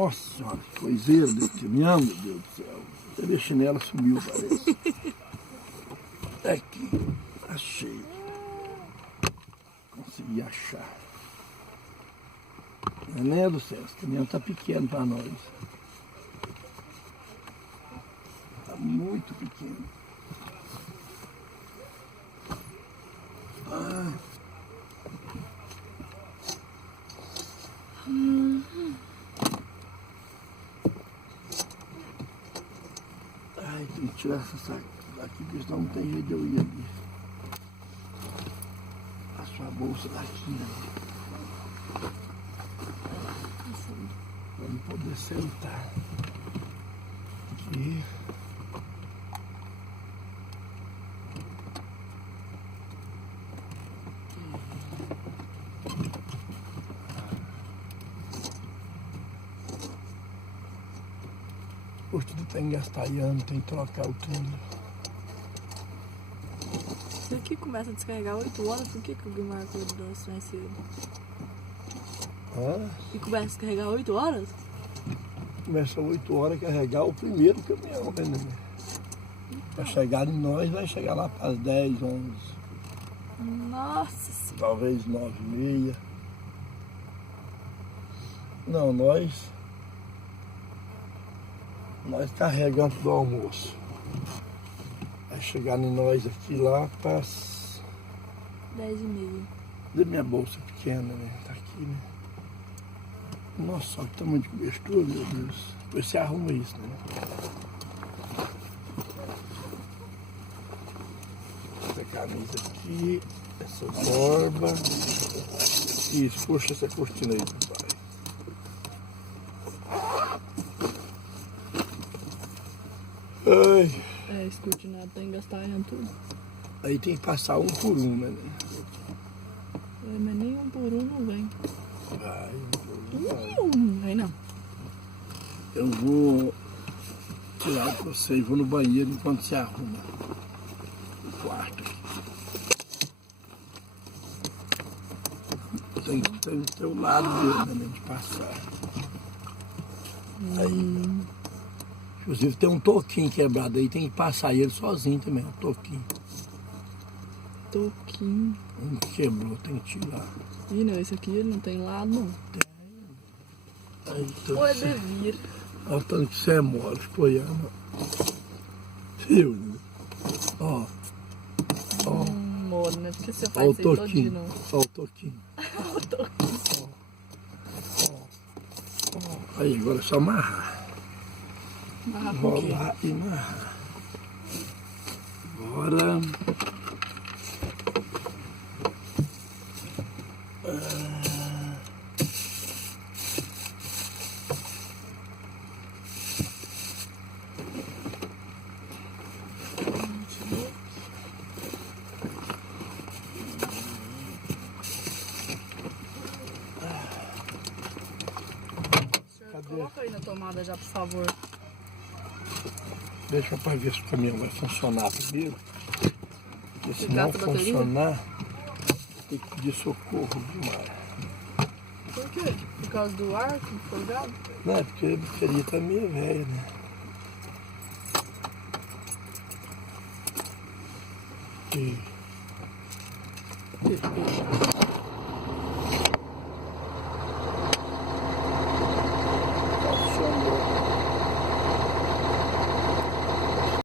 Nossa senhora, que coiseira desse caminhão, meu Deus do céu. Até minha chinela sumiu, parece. Aqui, achei. Consegui achar. Né, do céu, esse caminhão tá pequeno para nós. Tá muito pequeno. Ai. Ai, tem que tirar essa saca daqui, porque senão não tem jeito de eu ir ali. A sua bolsa daqui, né? Pra não poder sentar. Aqui. O tudo está engastalhando, tem que trocar o trilho. Se aqui começa a descarregar 8 horas, por que o Guilmar acordou mais cedo? Ah, E começa a descarregar 8 horas? começa às 8 horas a carregar o primeiro caminhão, né? Para chegar em nós, vai chegar lá para as 10, 11. Nossa senhora. Talvez 9h30. Não, nós carregamos do almoço. Vai chegar em nós aqui lá para as 10h30. da minha bolsa pequena, né? Tá aqui, né? Nossa, olha que tamanho de cobertura, meu Deus. Depois você arruma isso, né? Essa camisa aqui, essa borba. Isso, puxa essa cortina aí, papai. Ai. É, esse cortinado tá engastalhando tudo. Aí tem que passar um por um, né? É, mas nem um por um não vem. Vai, um por um vai. Não vem não. Eu vou tirar pra você e vou no banheiro enquanto você arruma o quarto aqui. Tem que ter o lado dele também de passar. Aí, inclusive tem um toquinho quebrado aí, tem que passar ele sozinho também, um toquinho. Toquinho. Um que quebrou, tem que tirar. Ih, não, esse aqui ele não tem lado não. Aí, tanto Pode que vir. olha o tanto que você é mole, espoiando. Viu, né? Ó. Ó. Moro, né? Porque você Olha faz o isso aí todinho, toquinho. não. Olha o toquinho. O toquinho. Aí, agora é só amarrar. Amarrar com o quê? Enrolar e amarrar. Agora. Coloca aí na tomada já, por favor. Deixa para ver se o caminhão vai funcionar primeiro. Porque se não gasta a bateria? funcionar, tem que pedir socorro demais. Por quê? Por causa do ar que foi ligado? Não, é porque a bateria tá meio velha, né? E...